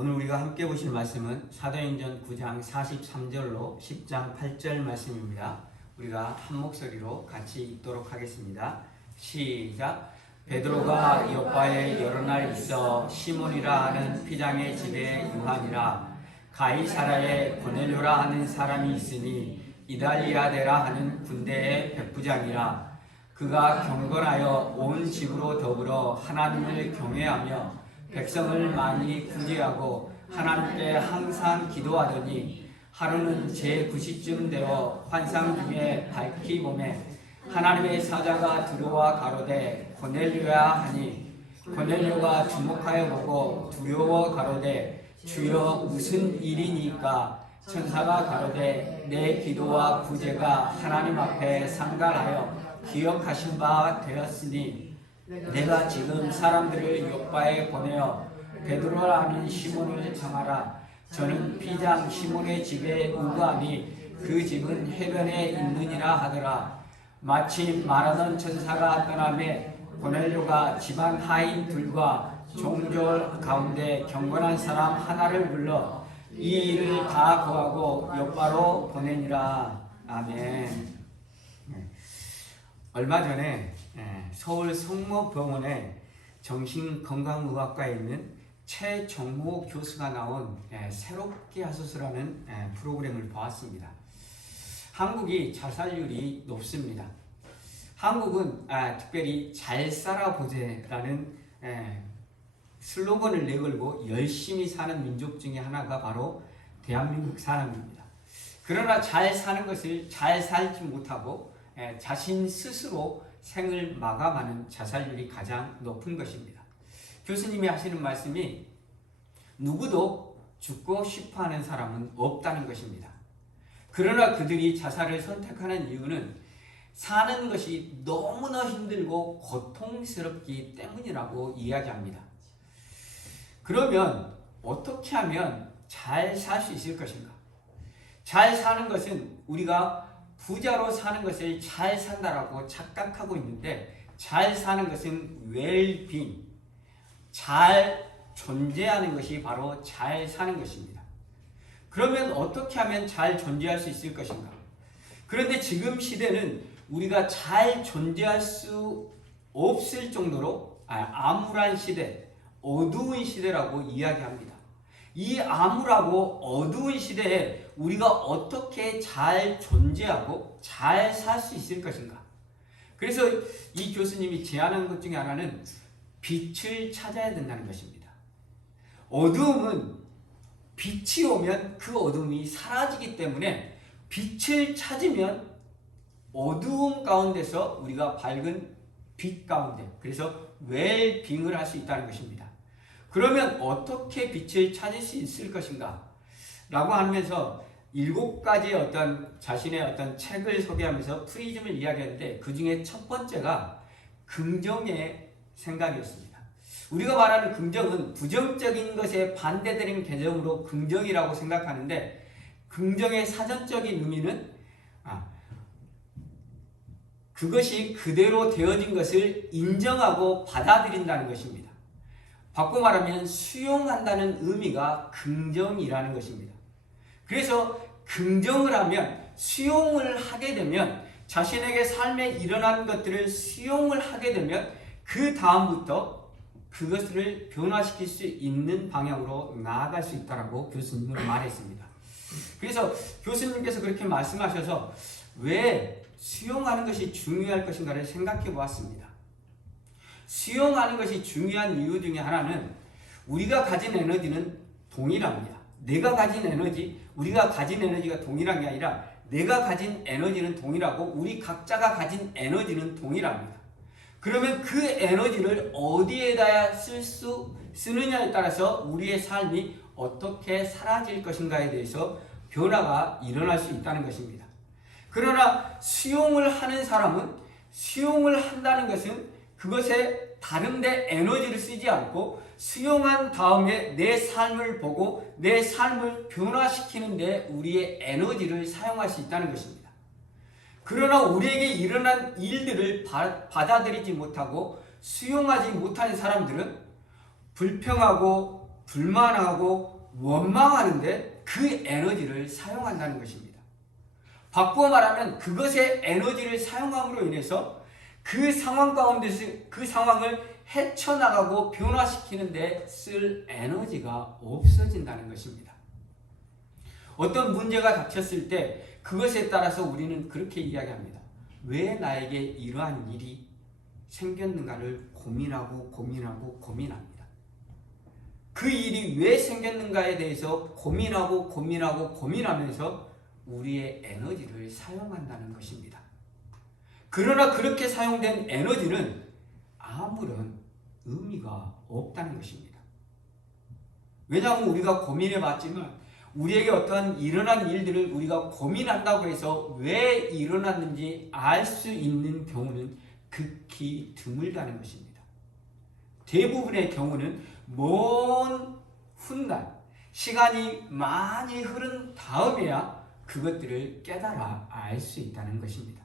오늘 우리가 함께 보실 말씀은 사도행전 9장 43절로 10장 8절 말씀입니다. 우리가 한 목소리로 같이 읽도록 하겠습니다. 시작. 베드로가 요파에 여러 날 있어 시몬이라 하는 피장의 집에 유하니라. 가이사라에 고넬료라 하는 사람이 있으니 이달리아데라 하는 군대의 백부장이라. 그가 경건하여 온 집으로 더불어 하나님을 경외하며 백성을 많이 구제하고 하나님께 항상 기도하더니 하루는 제9시쯤 되어 환상 중에 밝히 보매 하나님의 사자가 들어와 가로되 고넬료야 하니 고넬료가 주목하여 보고 두려워 가로되 주여 무슨 일이니까. 천사가 가로되 내 기도와 구제가 하나님 앞에 상달하여 기억하신 바 되었으니 내가 지금 사람들을 요파에 보내어 베드로라는 시몬을 청하라. 저는 피장 시몬의 집에 우거하니 그 집은 해변에 있느니라 하더라. 마침 말하던 천사가 떠나매 고넬료가 집안 하인 둘과 종졸 가운데 경건한 사람 하나를 불러 이 일을 다 고하고 요파로 보내니라. 아멘. 얼마 전에 서울 성모병원의 정신건강의학과에 있는 최정모 교수가 나온 새롭게 하소서라는 프로그램을 보았습니다. 한국이 자살률이 높습니다. 한국은 특별히 잘 살아보제라는 슬로건을 내걸고 열심히 사는 민족 중에 하나가 바로 대한민국 사람입니다. 그러나 잘 사는 것을 잘 살지 못하고 자신 스스로 생을 마감하는 자살률이 가장 높은 것입니다. 교수님이 하시는 말씀이 누구도 죽고 싶어하는 사람은 없다는 것입니다. 그러나 그들이 자살을 선택하는 이유는 사는 것이 너무나 힘들고 고통스럽기 때문이라고 이야기합니다. 그러면 어떻게 하면 잘 살 수 있을 것인가? 잘 사는 것은 우리가 부자로 사는 것을 잘 산다라고 착각하고 있는데, 잘 사는 것은 웰빙, 잘 존재하는 것이 바로 잘 사는 것입니다. 그러면 어떻게 하면 잘 존재할 수 있을 것인가? 그런데 지금 시대는 우리가 잘 존재할 수 없을 정도로 암울한 시대, 어두운 시대라고 이야기합니다. 이 암울하고 어두운 시대에 우리가 어떻게 잘 존재하고 잘 살 수 있을 것인가? 그래서 이 교수님이 제안한 것 중에 하나는 빛을 찾아야 된다는 것입니다. 어두움은 빛이 오면 그 어두움이 사라지기 때문에 빛을 찾으면 어두움 가운데서 우리가 밝은 빛 가운데, 그래서 웰빙을 할 수 있다는 것입니다. 그러면 어떻게 빛을 찾을 수 있을 것인가? 라고 하면서 7가지의 어떤 자신의 어떤 책을 소개하면서 프리즘을 이야기했는데, 그 중에 첫 번째가 긍정의 생각이었습니다. 우리가 말하는 긍정은 부정적인 것에 반대되는 개념으로 긍정이라고 생각하는데, 긍정의 사전적인 의미는 그것이 그대로 되어진 것을 인정하고 받아들인다는 것입니다. 바꿔 말하면 수용한다는 의미가 긍정이라는 것입니다. 그래서 긍정을 하면, 수용을 하게 되면, 자신에게 삶에 일어나는 것들을 수용을 하게 되면 그 다음부터 그것을 변화시킬 수 있는 방향으로 나아갈 수 있다고 교수님은 말했습니다. 그래서 교수님께서 그렇게 말씀하셔서 왜 수용하는 것이 중요할 것인가를 생각해 보았습니다. 수용하는 것이 중요한 이유 중에 하나는 우리가 가진 에너지는 동일합니다. 내가 가진 에너지, 우리가 가진 에너지가 동일한 게 아니라 내가 가진 에너지는 동일하고 우리 각자가 가진 에너지는 동일합니다. 그러면 그 에너지를 어디에다 쓰느냐에 따라서 우리의 삶이 어떻게 사라질 것인가에 대해서 변화가 일어날 수 있다는 것입니다. 그러나 수용을 하는 사람은, 수용을 한다는 것은 그것에 다른데 에너지를 쓰지 않고 수용한 다음에 내 삶을 보고 내 삶을 변화시키는 데 우리의 에너지를 사용할 수 있다는 것입니다. 그러나 우리에게 일어난 일들을 받아들이지 못하고 수용하지 못하는 사람들은 불평하고 불만하고 원망하는데 그 에너지를 사용한다는 것입니다. 바꾸어 말하면 그것의 에너지를 사용함으로 인해서 그 상황 가운데서 그 상황을 헤쳐나가고 변화시키는데 쓸 에너지가 없어진다는 것입니다. 어떤 문제가 닥쳤을 때 그것에 따라서 우리는 그렇게 이야기합니다. 왜 나에게 이러한 일이 생겼는가를 고민합니다. 그 일이 왜 생겼는가에 대해서 고민하면서 우리의 에너지를 사용한다는 것입니다. 그러나 그렇게 사용된 에너지는 아무런 의미가 없다는 것입니다. 왜냐하면 우리가 고민해봤지만 우리에게 어떠한 일어난 일들을 우리가 고민한다고 해서 왜 일어났는지 알 수 있는 경우는 극히 드물다는 것입니다. 대부분의 경우는 먼 훗날 시간이 많이 흐른 다음에야 그것들을 깨달아 알 수 있다는 것입니다.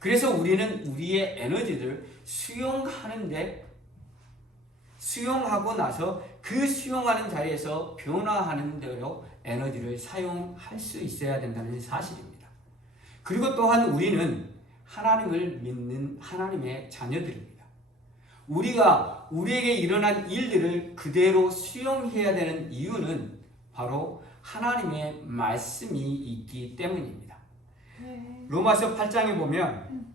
그래서 우리는 우리의 에너지를 수용하고 나서 그 수용하는 자리에서 변화하는 대로 에너지를 사용할 수 있어야 된다는 사실입니다. 그리고 또한 우리는 하나님을 믿는 하나님의 자녀들입니다. 우리가 우리에게 일어난 일들을 그대로 수용해야 되는 이유는 바로 하나님의 말씀이 있기 때문입니다. 로마서 8장에 보면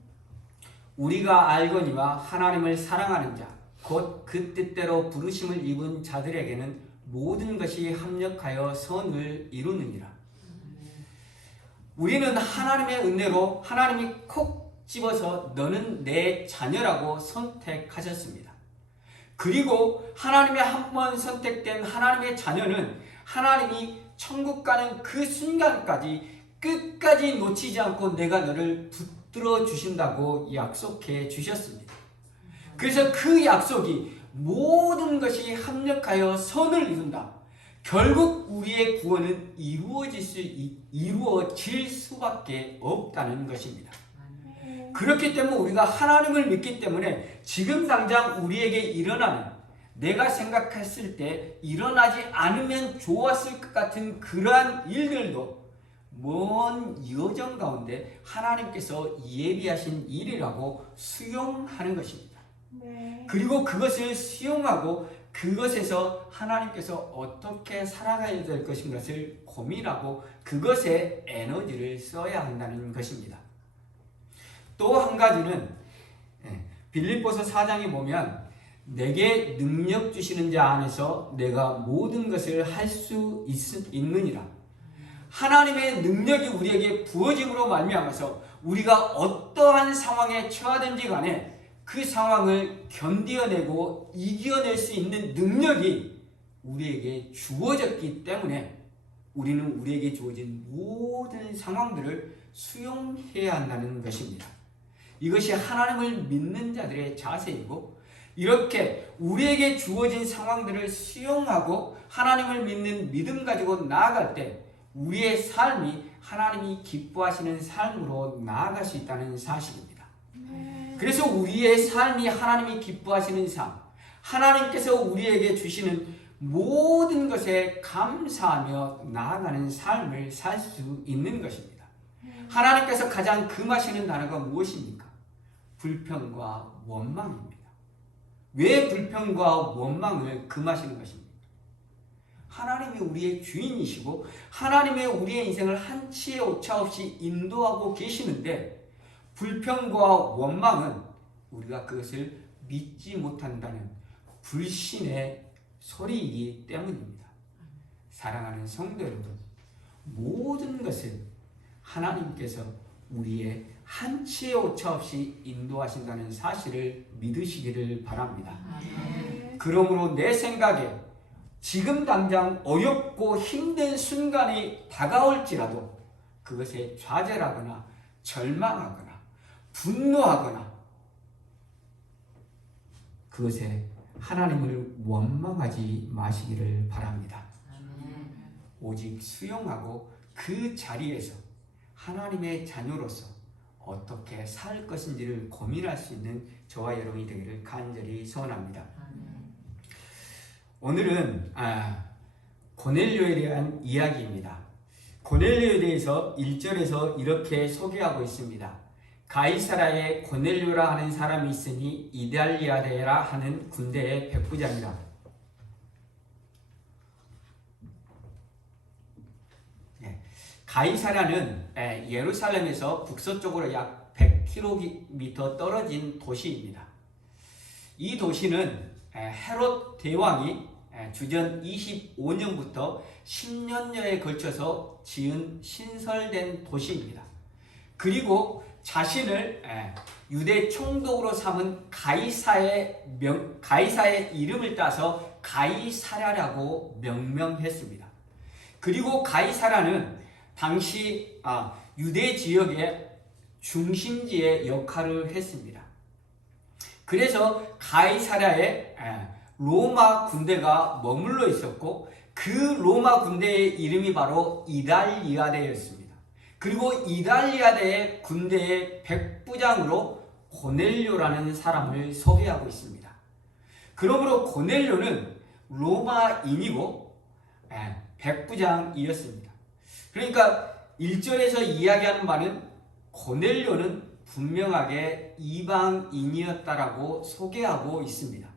우리가 알거니와 하나님을 사랑하는 자 곧 그 뜻대로 부르심을 입은 자들에게는 모든 것이 합력하여 선을 이루느니라. 우리는 하나님의 은혜로 하나님이 콕 집어서 너는 내 자녀라고 선택하셨습니다. 그리고 하나님의 한 번 선택된 하나님의 자녀는 하나님이 천국 가는 그 순간까지 끝까지 놓치지 않고 내가 너를 붙들어 주신다고 약속해 주셨습니다. 그래서 그 약속이 모든 것이 합력하여 선을 이룬다. 결국 우리의 구원은 이루어질 수밖에 없다는 것입니다. 그렇기 때문에 우리가 하나님을 믿기 때문에 지금 당장 우리에게 일어나는 내가 생각했을 때 일어나지 않으면 좋았을 것 같은 그러한 일들도 먼 여정 가운데 하나님께서 예비하신 일이라고 수용하는 것입니다. 그리고 그것을 수용하고 그것에서 하나님께서 어떻게 살아가야 될 것인 것을 고민하고 그것에 에너지를 써야 한다는 것입니다. 또 한 가지는 빌립보서 4장에 보면 내게 능력 주시는 자 안에서 내가 모든 것을 할 수 있느니라. 하나님의 능력이 우리에게 부어짐으로 말미암아서 우리가 어떠한 상황에 처하든지 간에 그 상황을 견뎌내고 이겨낼 수 있는 능력이 우리에게 주어졌기 때문에 우리는 우리에게 주어진 모든 상황들을 수용해야 한다는 것입니다. 이것이 하나님을 믿는 자들의 자세이고 이렇게 우리에게 주어진 상황들을 수용하고 하나님을 믿는 믿음 가지고 나아갈 때 우리의 삶이 하나님이 기뻐하시는 삶으로 나아갈 수 있다는 사실입니다. 그래서 우리의 삶이 하나님이 기뻐하시는 삶, 하나님께서 우리에게 주시는 모든 것에 감사하며 나아가는 삶을 살 수 있는 것입니다. 하나님께서 가장 금하시는 단어가 무엇입니까? 불평과 원망입니다. 왜 불평과 원망을 금하시는 것입니까? 하나님이 우리의 주인이시고 하나님의 우리의 인생을 한치의 오차 없이 인도하고 계시는데 불평과 원망은 우리가 그것을 믿지 못한다는 불신의 소리이기 때문입니다. 사랑하는 성도 여러분, 모든 것을 하나님께서 우리의 한치의 오차 없이 인도하신다는 사실을 믿으시기를 바랍니다. 그러므로 내 생각에 지금 당장 어렵고 힘든 순간이 다가올지라도 그것에 좌절하거나 절망하거나 분노하거나 그것에 하나님을 원망하지 마시기를 바랍니다. 오직 수용하고 그 자리에서 하나님의 자녀로서 어떻게 살 것인지를 고민할 수 있는 저와 여러분이 되기를 간절히 소원합니다. 오늘은 고넬료에 대한 이야기입니다. 고넬료에 대해서 1절에서 이렇게 소개하고 있습니다. 가이사라에 고넬료라 하는 사람이 있으니 이달리아데라 하는 군대의 백부장이라. 가이사라는 예루살렘에서 북서쪽으로 약 100km 떨어진 도시입니다. 이 도시는 헤롯 대왕이 주전 25년부터 10년여에 걸쳐서 지은 신설된 도시입니다. 그리고 자신을 유대 총독으로 삼은 가이사의 이름을 따서 가이사랴라고 명명했습니다. 그리고 가이사라는 당시 유대 지역의 중심지의 역할을 했습니다. 그래서 가이사랴에 로마 군대가 머물러 있었고 그 로마 군대의 이름이 바로 이달리아데였습니다. 그리고 이달리아데의 군대의 백부장으로 고넬료라는 사람을 소개하고 있습니다. 그러므로 고넬료는 로마인이고 백부장이었습니다. 그러니까 1절에서 이야기하는 바는 고넬료는 분명하게 이방인이었다라고 소개하고 있습니다.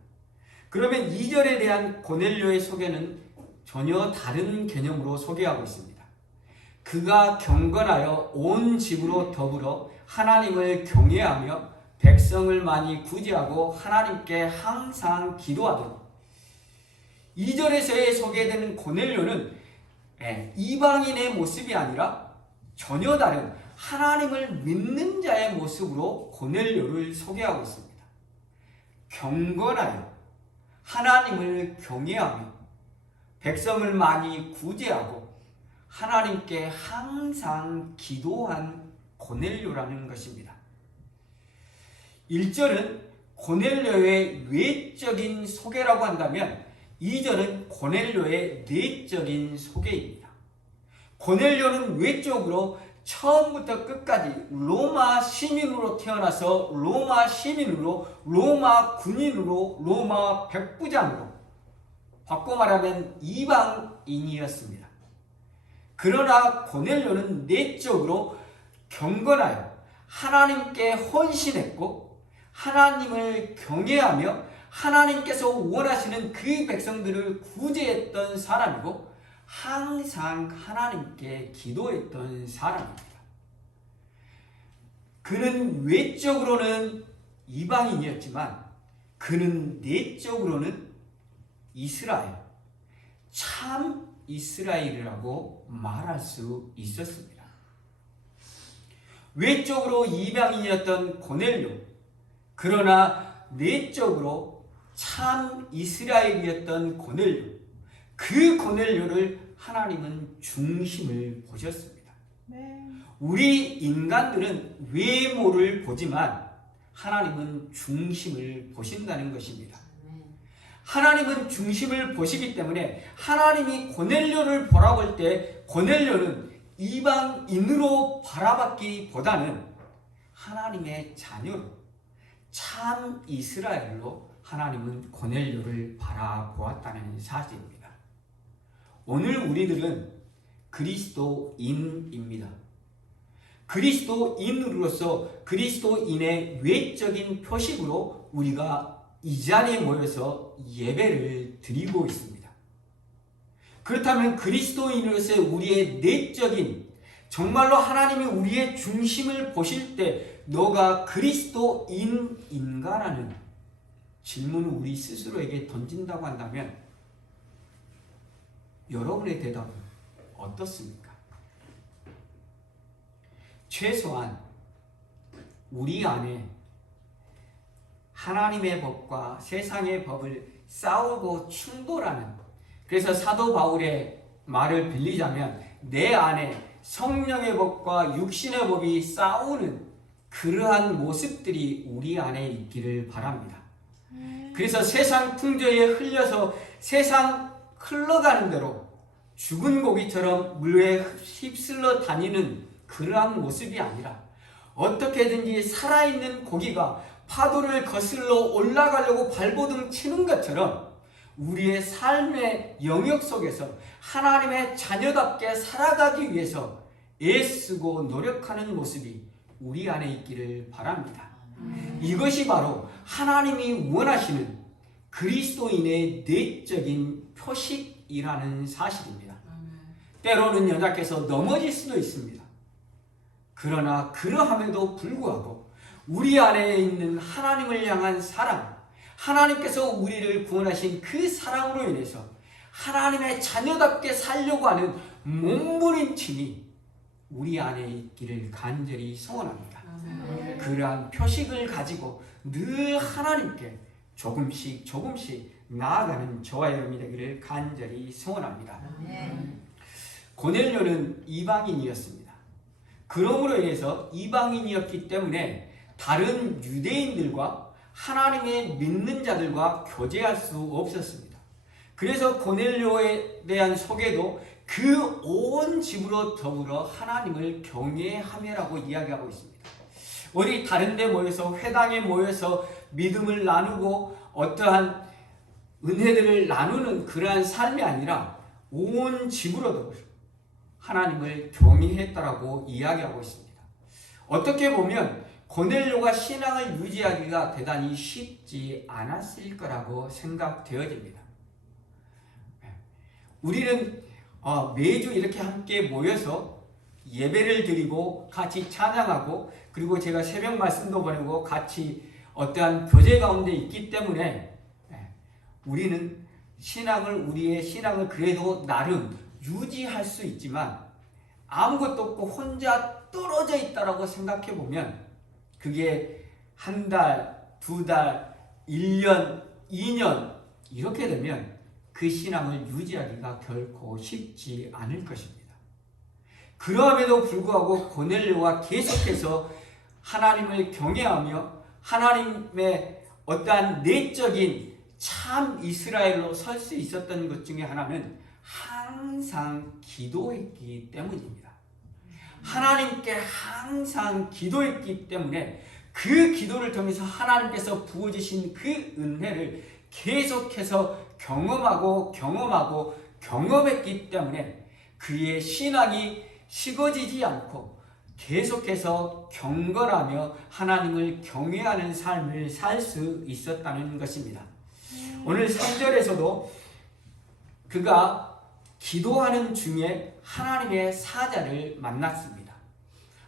그러면 2절에 대한 고넬료의 소개는 전혀 다른 개념으로 소개하고 있습니다. 그가 경건하여 온 집으로 더불어 하나님을 경외하며 백성을 많이 구제하고 하나님께 항상 기도하도록. 2절에서의 소개되는 고넬료는 이방인의 모습이 아니라 전혀 다른 하나님을 믿는 자의 모습으로 고넬료를 소개하고 있습니다. 경건하여 하나님을 경외하며 백성을 많이 구제하고 하나님께 항상 기도한 고넬료라는 것입니다. 1절은 고넬료의 외적인 소개라고 한다면 2절은 고넬료의 내적인 소개입니다. 고넬료는 외적으로 처음부터 끝까지 로마 시민으로 태어나서 로마 시민으로 로마 군인으로 로마 백부장으로 바꿔 말하면 이방인이었습니다. 그러나 고넬료는 내적으로 경건하여 하나님께 헌신했고 하나님을 경외하며 하나님께서 원하시는 그 백성들을 구제했던 사람이고 항상 하나님께 기도했던 사람입니다. 그는 외적으로는 이방인이었지만 그는 내적으로는 이스라엘, 참 이스라엘이라고 말할 수 있었습니다. 외적으로 이방인이었던 고넬료, 그러나 내적으로 참 이스라엘이었던 고넬료, 그 고넬료를 하나님은 중심을 보셨습니다. 우리 인간들은 외모를 보지만 하나님은 중심을 보신다는 것입니다. 하나님은 중심을 보시기 때문에 하나님이 고넬료를 보라고 할 때 고넬료는 이방인으로 바라봤기보다는 하나님의 자녀로 참 이스라엘로 하나님은 고넬료를 바라보았다는 사실입니다. 오늘 우리들은 그리스도인입니다. 그리스도인으로서 그리스도인의 외적인 표식으로 우리가 이 자리에 모여서 예배를 드리고 있습니다. 그렇다면 그리스도인으로서의 우리의 내적인 정말로 하나님이 우리의 중심을 보실 때 너가 그리스도인인가라는 질문을 우리 스스로에게 던진다고 한다면 여러분의 대답은 어떻습니까? 최소한 우리 안에 하나님의 법과 세상의 법을 싸우고 충돌하는, 그래서 사도 바울의 말을 빌리자면 내 안에 성령의 법과 육신의 법이 싸우는 그러한 모습들이 우리 안에 있기를 바랍니다. 그래서 세상 풍조에 흘려서 세상 흘러가는 대로 죽은 고기처럼 물에 휩쓸러 다니는 그러한 모습이 아니라 어떻게든지 살아있는 고기가 파도를 거슬러 올라가려고 발버둥 치는 것처럼 우리의 삶의 영역 속에서 하나님의 자녀답게 살아가기 위해서 애쓰고 노력하는 모습이 우리 안에 있기를 바랍니다. 이것이 바로 하나님이 원하시는 그리스도인의 내적인 표식이라는 사실입니다. 때로는 연약해서 넘어질 수도 있습니다. 그러나 그러함에도 불구하고 우리 안에 있는 하나님을 향한 사랑, 하나님께서 우리를 구원하신 그 사랑으로 인해서 하나님의 자녀답게 살려고 하는 몸부림침이 우리 안에 있기를 간절히 소원합니다. 그러한 표식을 가지고 늘 하나님께 조금씩 나아가는 저와 여러분이 되기를 간절히 소원합니다. 고넬료는 이방인이었습니다. 그러므로 인해서 이방인이었기 때문에 다른 유대인들과 하나님의 믿는 자들과 교제할 수 없었습니다. 그래서 고넬료에 대한 소개도 그 온 집으로 더불어 하나님을 경외하며라고 이야기하고 있습니다. 우리 다른 데 모여서 회당에 모여서 믿음을 나누고 어떠한 은혜들을 나누는 그러한 삶이 아니라 온 집으로 더불어 하나님을 경외했다라고 이야기하고 있습니다. 어떻게 보면 고넬료가 신앙을 유지하기가 대단히 쉽지 않았을 거라고 생각되어집니다. 우리는 매주 이렇게 함께 모여서 예배를 드리고 같이 찬양하고 그리고 제가 새벽 말씀도 보내고 같이 어떠한 교제 가운데 있기 때문에 우리는 우리의 신앙을 그래도 나름 유지할 수 있지만 아무것도 없고 혼자 떨어져 있다라고 생각해 보면 그게 한 달, 두 달, 1년, 2년 이렇게 되면 그 신앙을 유지하기가 결코 쉽지 않을 것입니다. 그럼에도 불구하고 고넬료가 계속해서 하나님을 경외하며 하나님의 어떠한 내적인 참 이스라엘로 설 수 있었던 것 중에 하나는 항상 기도했기 때문입니다. 하나님께 항상 기도했기 때문에 그 기도를 통해서 하나님께서 부어주신 그 은혜를 계속해서 경험했기 때문에 그의 신앙이 식어지지 않고 계속해서 경건하며 하나님을 경외하는 삶을 살 수 있었다는 것입니다. 오늘 3절에서도 그가 기도하는 중에 하나님의 사자를 만났습니다.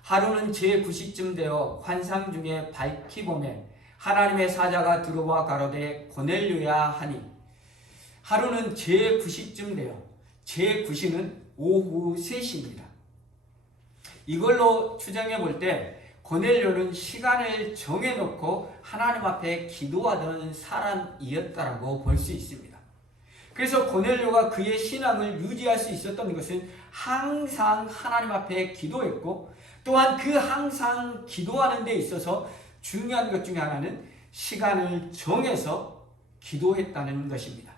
하루는 제9시쯤 되어 환상 중에 밝히 보매 하나님의 사자가 들어와 가로되 고넬료야 하니 하루는 제9시쯤 되어 제9시는 오후 3시입니다. 이걸로 추정해 볼 때 고넬료는 시간을 정해놓고 하나님 앞에 기도하던 사람이었다라고 볼 수 있습니다. 그래서 고넬료가 그의 신앙을 유지할 수 있었던 것은 항상 하나님 앞에 기도했고 또한 그 항상 기도하는 데 있어서 중요한 것 중에 하나는 시간을 정해서 기도했다는 것입니다.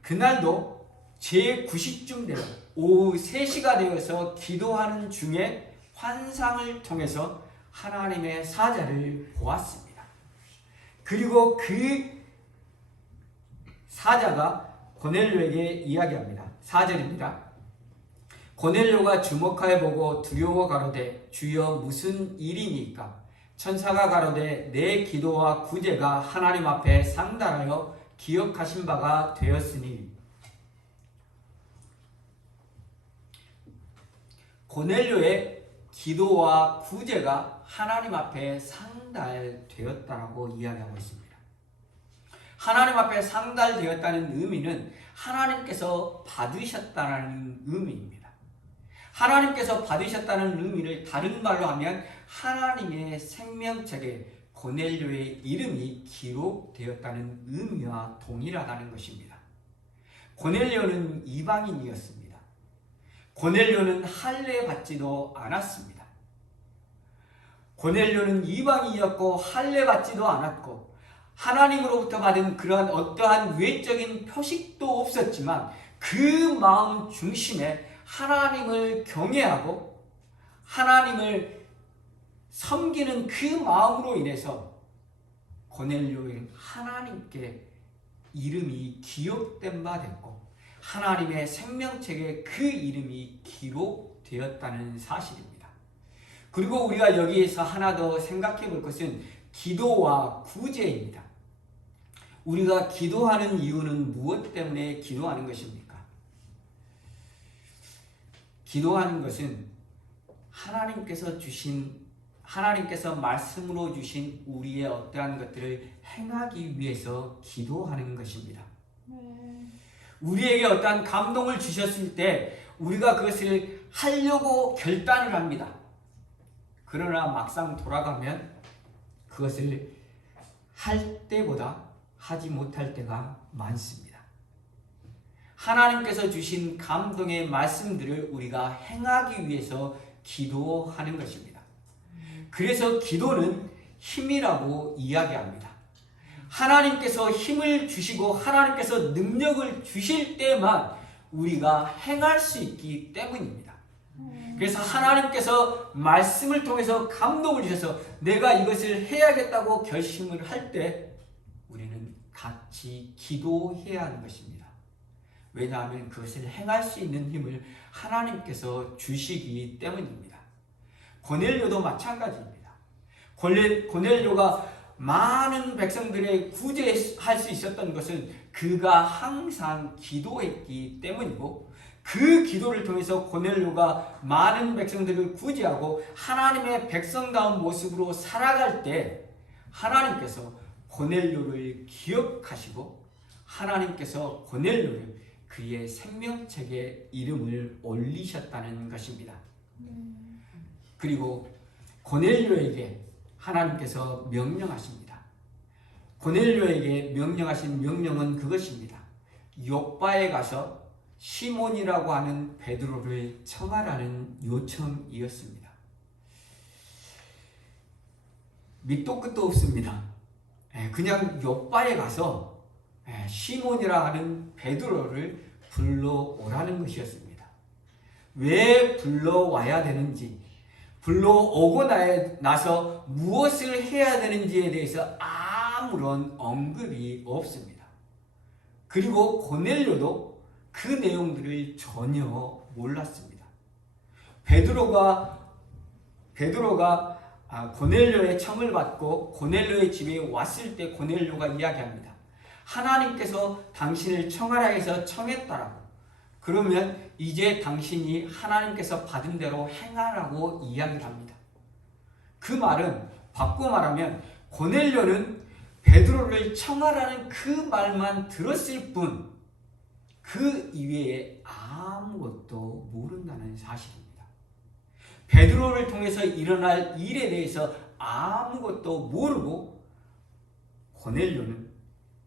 그날도 제9시쯤 되어 오후 3시가 되어서 기도하는 중에 환상을 통해서 하나님의 사자를 보았습니다. 그리고 그 사자가 고넬료에게 이야기합니다. 4절입니다. 고넬료가 주목하여 보고 두려워 가로되 주여 무슨 일이니까? 천사가 가로되 내 기도와 구제가 하나님 앞에 상달하여 기억하신 바가 되었으니. 고넬료의 기도와 구제가 하나님 앞에 상달되었다고 이야기하고 있습니다. 하나님 앞에 상달되었다는 의미는 하나님께서 받으셨다는 의미입니다. 하나님께서 받으셨다는 의미를 다른 말로 하면 하나님의 생명책에 고넬료의 이름이 기록되었다는 의미와 동일하다는 것입니다. 고넬료는 이방인이었습니다. 고넬료는 할례받지도 않았습니다. 고넬료는 이방인이었고 할례받지도 않았고 하나님으로부터 받은 그러한 어떠한 외적인 표식도 없었지만 그 마음 중심에 하나님을 경외하고 하나님을 섬기는 그 마음으로 인해서 고넬료는 하나님께 이름이 기록된 바 됐고 하나님의 생명책에 그 이름이 기록되었다는 사실입니다. 그리고 우리가 여기에서 하나 더 생각해 볼 것은 기도와 구제입니다. 우리가 기도하는 이유는 무엇 때문에 기도하는 것입니까? 기도하는 것은 하나님께서 말씀으로 주신 우리의 어떠한 것들을 행하기 위해서 기도하는 것입니다. 우리에게 어떠한 감동을 주셨을 때 우리가 그것을 하려고 결단을 합니다. 그러나 막상 돌아가면 그것을 할 때보다 하지 못할 때가 많습니다. 하나님께서 주신 감동의 말씀들을 우리가 행하기 위해서 기도하는 것입니다. 그래서 기도는 힘이라고 이야기합니다. 하나님께서 힘을 주시고 하나님께서 능력을 주실 때만 우리가 행할 수 있기 때문입니다. 그래서 하나님께서 말씀을 통해서 감동을 주셔서 내가 이것을 해야겠다고 결심을 할 때 우리는 같이 기도해야 하는 것입니다. 왜냐하면 그것을 행할 수 있는 힘을 하나님께서 주시기 때문입니다. 고넬료도 마찬가지입니다. 고넬료가 많은 백성들의 구제할 수 있었던 것은 그가 항상 기도했기 때문이고 그 기도를 통해서 고넬료가 많은 백성들을 구제하고 하나님의 백성다운 모습으로 살아갈 때 하나님께서 고넬료를 기억하시고 하나님께서 고넬료를 그의 생명책에 이름을 올리셨다는 것입니다. 그리고 고넬료에게 하나님께서 명령하십니다. 고넬료에게 명령하신 명령은 그것입니다. 욥바에 가서 시몬이라고 하는 베드로를 청하라는 요청이었습니다. 밑도 끝도 없습니다. 그냥 욥바에 가서 시몬이라 하는 베드로를 불러오라는 것이었습니다. 왜 불러와야 되는지, 불러오고 나서 무엇을 해야 되는지에 대해서 아무런 언급이 없습니다. 그리고 고넬료도 그 내용들을 전혀 몰랐습니다. 베드로가 고넬료의 청을 받고 고넬료의 집에 왔을 때 고넬료가 이야기합니다. 하나님께서 당신을 청하라 해서 청했다라고. 그러면 이제 당신이 하나님께서 받은 대로 행하라고 이야기를 합니다. 그 말은 바꿔 말하면 고넬료는 베드로를 청하라는 그 말만 들었을 뿐 그 이외에 아무것도 모른다는 사실입니다. 베드로를 통해서 일어날 일에 대해서 아무것도 모르고 고넬료는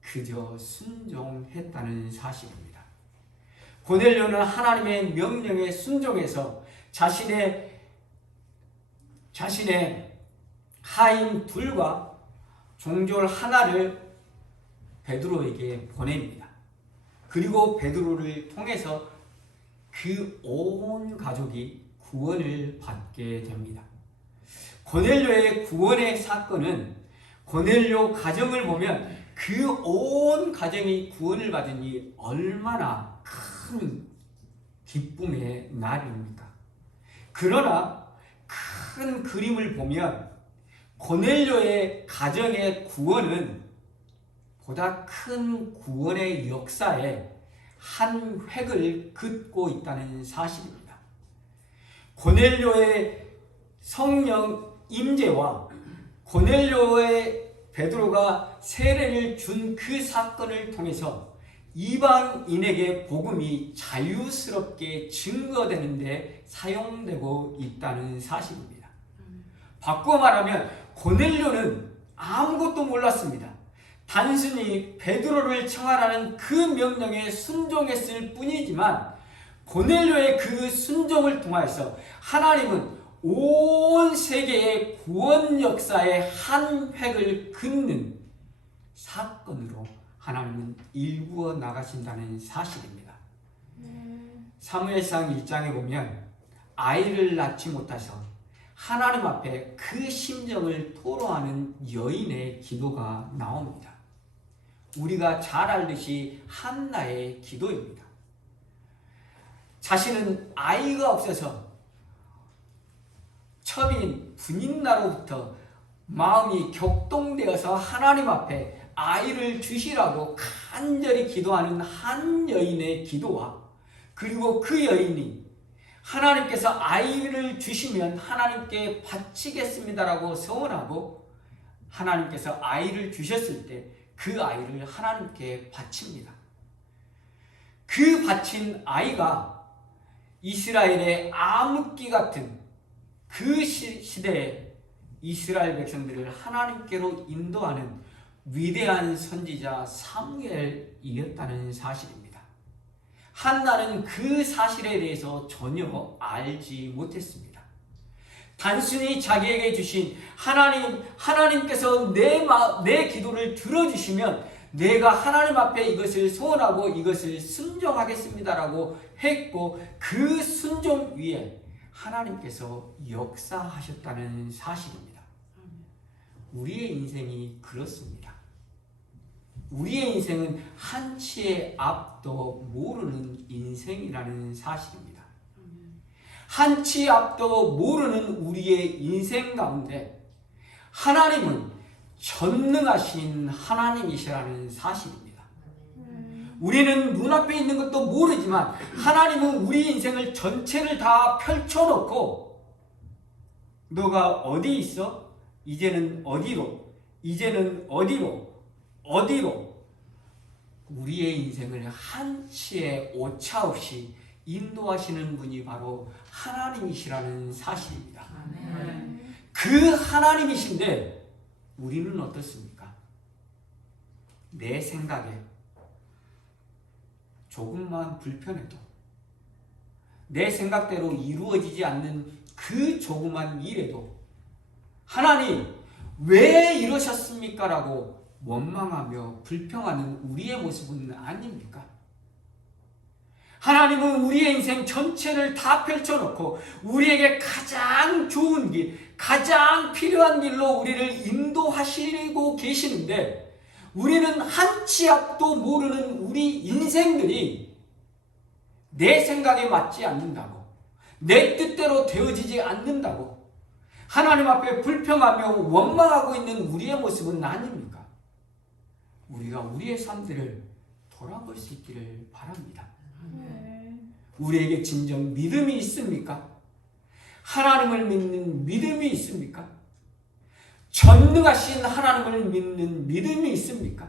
그저 순종했다는 사실입니다. 고넬료는 하나님의 명령에 순종해서 자신의 하인 둘과 종졸 하나를 베드로에게 보냅니다. 그리고 베드로를 통해서 그 온 가족이 구원을 받게 됩니다. 고넬료의 구원의 사건은 고넬료 가정을 보면 그 온 가정이 구원을 받으니 얼마나 큰 기쁨의 날입니까? 그러나 큰 그림을 보면 고넬료의 가정의 구원은 보다 큰 구원의 역사에 한 획을 긋고 있다는 사실입니다. 고넬료의 성령 임재와 고넬료의 베드로가 세례를 준 그 사건을 통해서 이방인에게 복음이 자유스럽게 증거되는 데 사용되고 있다는 사실입니다. 바꿔 말하면 고넬료는 아무것도 몰랐습니다. 단순히 베드로를 청하라는 그 명령에 순종했을 뿐이지만 고넬료의 그 순종을 통하여서 하나님은 온 세계의 구원 역사의 한 획을 긋는 사건으로 하나님은 일구어 나가신다는 사실입니다. 사무엘상 1장에 보면 아이를 낳지 못해서 하나님 앞에 그 심정을 토로하는 여인의 기도가 나옵니다. 우리가 잘 알듯이 한나의 기도입니다. 자신은 아이가 없어서 첩인 분인나로부터 마음이 격동되어서 하나님 앞에 아이를 주시라고 간절히 기도하는 한 여인의 기도와, 그리고 그 여인이 하나님께서 아이를 주시면 하나님께 바치겠습니다라고 서원하고 하나님께서 아이를 주셨을 때 그 아이를 하나님께 바칩니다. 그 바친 아이가 이스라엘의 암흑기 같은 그 시대에 이스라엘 백성들을 하나님께로 인도하는 위대한 선지자 사무엘이었다는 사실입니다. 한나는 그 사실에 대해서 전혀 알지 못했습니다. 단순히 자기에게 주신 하나님께서 내 기도를 들어주시면 내가 하나님 앞에 이것을 소원하고 이것을 순종하겠습니다라고 했고, 그 순종 위에 하나님께서 역사하셨다는 사실입니다. 우리의 인생이 그렇습니다. 우리의 인생은 한치의 앞도 모르는 인생이라는 사실입니다. 한치의 앞도 모르는 우리의 인생 가운데 하나님은 전능하신 하나님이시라는 사실입니다. 우리는 눈앞에 있는 것도 모르지만 하나님은 우리 인생을 전체를 다 펼쳐놓고 너가 어디 있어? 이제는 어디로? 이제는 어디로? 우리의 인생을 한치의 오차 없이 인도하시는 분이 바로 하나님이시라는 사실입니다. 그 하나님이신데 우리는 어떻습니까? 내 생각에 조금만 불편해도, 내 생각대로 이루어지지 않는 그 조그만 일에도 하나님 왜 이러셨습니까? 라고 원망하며 불평하는 우리의 모습은 아닙니까? 하나님은 우리의 인생 전체를 다 펼쳐놓고 우리에게 가장 좋은 길, 가장 필요한 길로 우리를 인도하시고 계시는데, 우리는 한치 앞도 모르는 우리 인생들이 내 생각에 맞지 않는다고, 내 뜻대로 되어지지 않는다고 하나님 앞에 불평하며 원망하고 있는 우리의 모습은 아닙니까? 우리가 우리의 삶들을 돌아볼 수 있기를 바랍니다. 우리에게 진정 믿음이 있습니까? 하나님을 믿는 믿음이 있습니까? 전능하신 하나님을 믿는 믿음이 있습니까?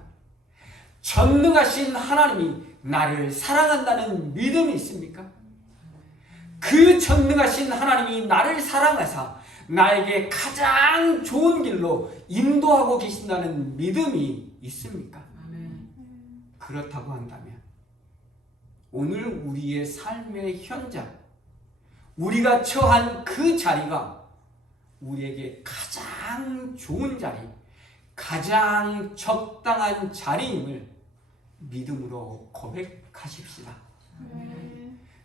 전능하신 하나님이 나를 사랑한다는 믿음이 있습니까? 그 전능하신 하나님이 나를 사랑하사 나에게 가장 좋은 길로 인도하고 계신다는 믿음이 있습니까? 그렇다고 한다면 오늘 우리의 삶의 현장, 우리가 처한 그 자리가 우리에게 가장 좋은 자리, 가장 적당한 자리임을 믿음으로 고백하십시다.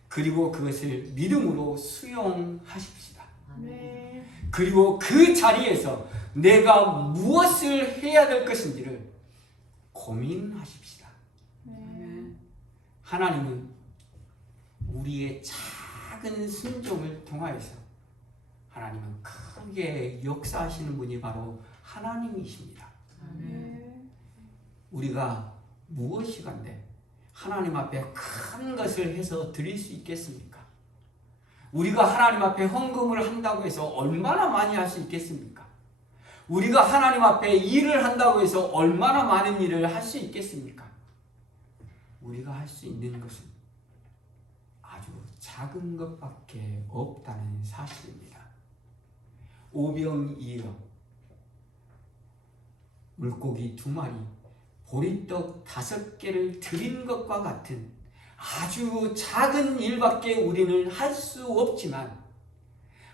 그리고 그것을 믿음으로 수용하십시다. 그리고 그 자리에서 내가 무엇을 해야 될 것인지를 고민하십시다. 하나님은 우리의 작은 순종을 통하여서 하나님은 크게 역사하시는 분이 바로 하나님이십니다. 우리가 무엇이간데 하나님 앞에 큰 것을 해서 드릴 수 있겠습니까? 우리가 하나님 앞에 헌금을 한다고 해서 얼마나 많이 할 수 있겠습니까? 우리가 하나님 앞에 일을 한다고 해서 얼마나 많은 일을 할 수 있겠습니까? 우리가 할 수 있는 것은 아주 작은 것밖에 없다는 사실입니다. 오병이어, 물고기 2마리, 보리떡 5개를 드린 것과 같은 아주 작은 일밖에 우리는 할 수 없지만,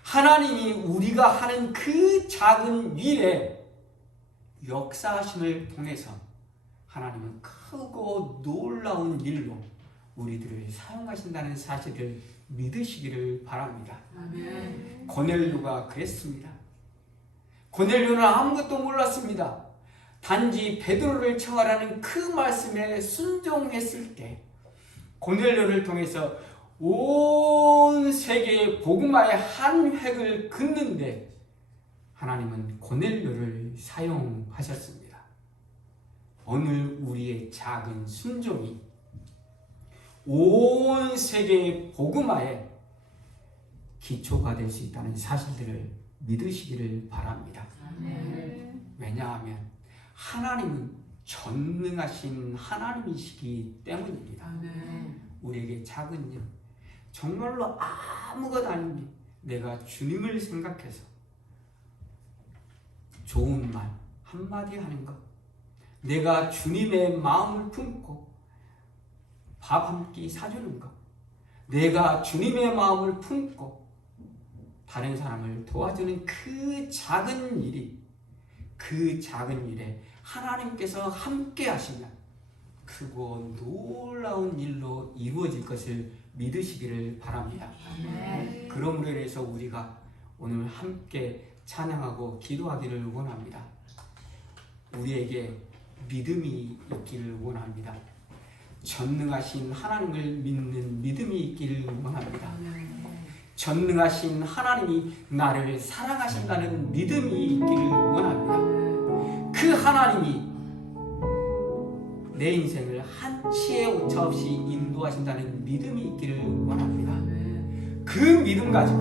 하나님이 우리가 하는 그 작은 일에 역사하심을 통해서 하나님은 크고 놀라운 일로 우리들을 사용하신다는 사실을 믿으시기를 바랍니다. 고넬료가 그랬습니다. 고넬료는 아무것도 몰랐습니다. 단지 베드로를 청하라는 그 말씀에 순종했을 때 고넬료를 통해서 온 세계의 복음화의 한 획을 긋는데 하나님은 고넬료를 사용하셨습니다. 오늘 우리의 작은 순종이 온 세계의 복음화의 기초가 될 수 있다는 사실들을 믿으시기를 바랍니다. 왜냐하면 하나님은 전능하신 하나님이시기 때문입니다. 우리에게 작은 일, 정말로 아무것도 아닌 일, 내가 주님을 생각해서 좋은 말 한마디 하는 것, 내가 주님의 마음을 품고 밥 한 끼 사주는 것, 내가 주님의 마음을 품고 다른 사람을 도와주는 그 작은 일이, 그 작은 일에 하나님께서 함께 하시면 크고 놀라운 일로 이루어질 것을 믿으시기를 바랍니다. 그러므로 인해서 우리가 오늘 함께 찬양하고 기도하기를 원합니다. 우리에게 믿음이 있기를 원합니다. 전능하신 하나님을 믿는 믿음이 있기를 원합니다. 전능하신 하나님이 나를 사랑하신다는 믿음이 있기를 원합니다. 그 하나님이 내 인생을 한치의 오차 없이 인도하신다는 믿음이 있기를 원합니다. 그 믿음 가지고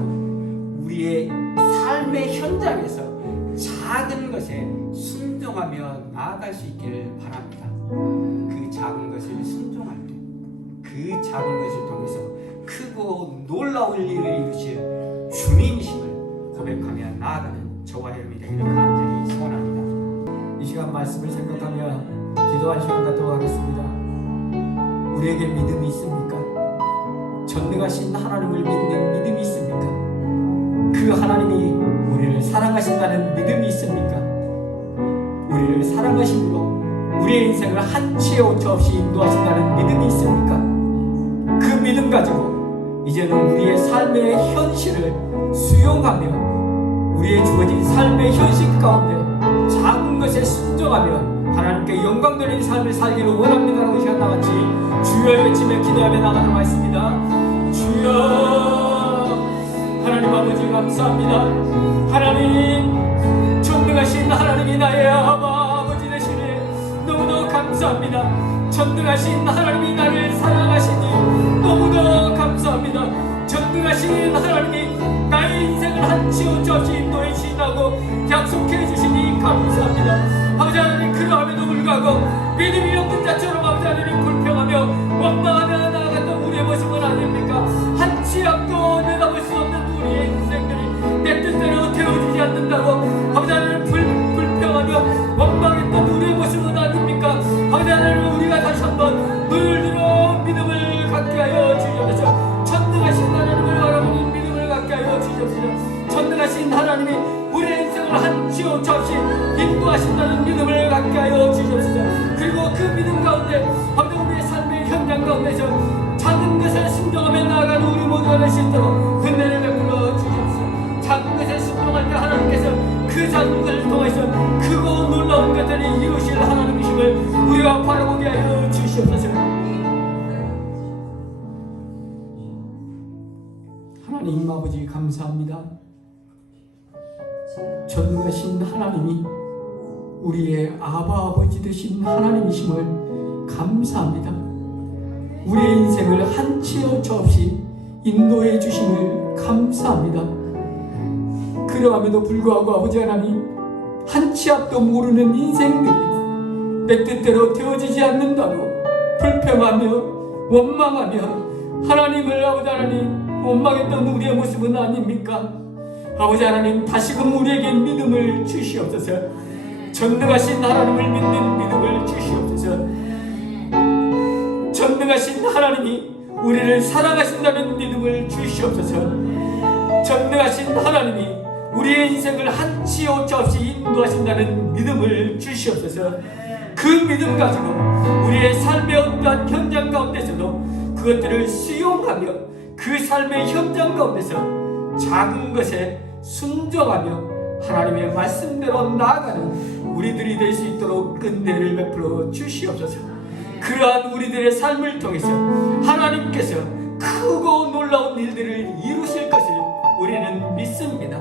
우리의 삶의 현장에서 작은 것에 순종하며 나아갈 수 있기를 바랍니다. 그 작은 것을 순종할 때, 그 작은 것을 통해서 크고 놀라운 일을 이루실 주님이심을 고백하며 나아가는 저와 여러분이 되기를 간절히 소원합니다. 이 시간 말씀을 생각하며 기도한 시간 갖도록 하겠습니다. 우리에게 믿음이 있습니까? 전능하신 하나님을 믿는 믿음이 있습니까? 그 하나님이 우리를 사랑하신다는 믿음이 있습니까? 우리를 사랑하심으로 우리의 인생을 한치의 오차 없이 인도하신다는 믿음이 있습니까? 그 믿음 가지고 이제는 우리의 삶의 현실을 수용하며 우리의 주어진 삶의 현실 가운데 작은 것에 순종하며 하나님께 영광 돌리는 삶을 살기를 원합니다라고 시간 나같이 주여 외치며 기도하며 나가는 말씀입니다. 주여 하나님 아버지 감사합니다. 하나님 전능하신 하나님이 나의 아버지 되시니 너무도 감사합니다. 전능하신 하나님이 나를 사랑하시니 너무도 감사합니다. 전능하신 하나님이 나의 인생을 한치 오차 없이 인도해 주신다고 약속해 주시니 감사합니다. 아버지 하나님 그러함에도 불구하고 믿음이 없는 자처럼 아버지 하나님 불평하며 원망하며 나아갔던 우리의 모습은 아닙니까? 한치 앞도 내다볼 수 없는 우리의 인생들이 내 뜻대로 되어지지 않는다고 아버지 하나님 불평하며 원망했던 우리의 모습은 아닙니까? 아버지 하나님 우리가 다시 한번 눈을 들어 믿음을 갖게 하여 주시옵소서. 전능하신 하나님을 바라보는 믿음을 갖게 하여 주시옵소서. 전능하신 하나님이 우리의 인생을 한치 오차 없이 인도하신다는 믿음을 갖게 하여 주시옵소서. 그리고 그 믿음 가운데 아버지 우리의 삶의 현장 가운데서 작은 것에 순종하며 나아가는 우리 모두가 될 수 있도록 은혜를 베풀어 주시옵소서. 작은 것에 순종할 때 하나님께서 그 작은 것을 통해서 크고 놀라운 것들이 이루실 하나님이심을 우리가 바라보게 하여 주시옵소서. 하나님 아버지 감사합니다. 전능하신 하나님이 우리의 아버지 되신 하나님이심을 감사합니다. 우리의 인생을 한치 오차 없이 인도해 주심을 감사합니다. 그러함에도 불구하고 아버지 하나님 한치 앞도 모르는 인생들이 내 뜻대로 되어지지 않는다고 불평하며 원망하며 하나님을 아버지 하나님 원망했던 우리의 모습은 아닙니까? 아버지 하나님 다시금 우리에게 믿음을 주시옵소서. 전능하신 하나님을 믿는 믿음을 주시옵소서. 전능하신 하나님이 우리를 사랑하신다는 믿음을 주시옵소서. 전능하신 하나님이 우리의 인생을 한치 오차 없이 인도하신다는 믿음을 주시옵소서. 그 믿음 가지고 우리의 삶의 어떠한 현장 가운데서도 그것들을 수용하며 그 삶의 현장 가운데서 작은 것에 순종하며 하나님의 말씀대로 나아가는 우리들이 될 수 있도록 은혜를 베풀어 주시옵소서. 그러한 우리들의 삶을 통해서 하나님께서 크고 놀라운 일들을 이루실 것을 우리는 믿습니다.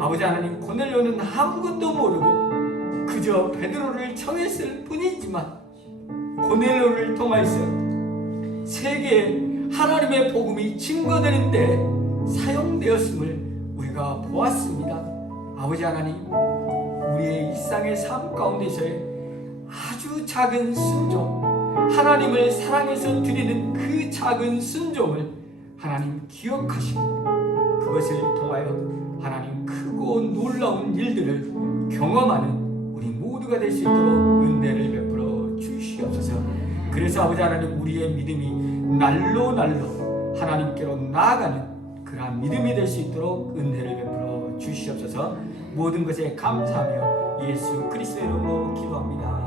아버지 하나님, 고넬료는 아무것도 모르고 그저 베드로를 청했을 뿐이지만 고넬료를 통하여서 세계에 하나님의 복음이 증거되는 데 사용되었음을 우리가 보았습니다. 아버지 하나님, 우리의 일상의 삶 가운데서의 아주 작은 순종, 하나님을 사랑해서 드리는 그 작은 순종을 하나님 기억하시고 그것을 통하여 하나님 크고 놀라운 일들을 경험하는 우리 모두가 될 수 있도록 은혜를 베풀어 주시옵소서. 그래서 아버지 하나님, 우리의 믿음이 날로 하나님께로 나아가는 그러한 믿음이 될 수 있도록 은혜를 베풀어 주시옵소서. 모든 것에 감사하며 예수 그리스도의 이름으로 기도합니다.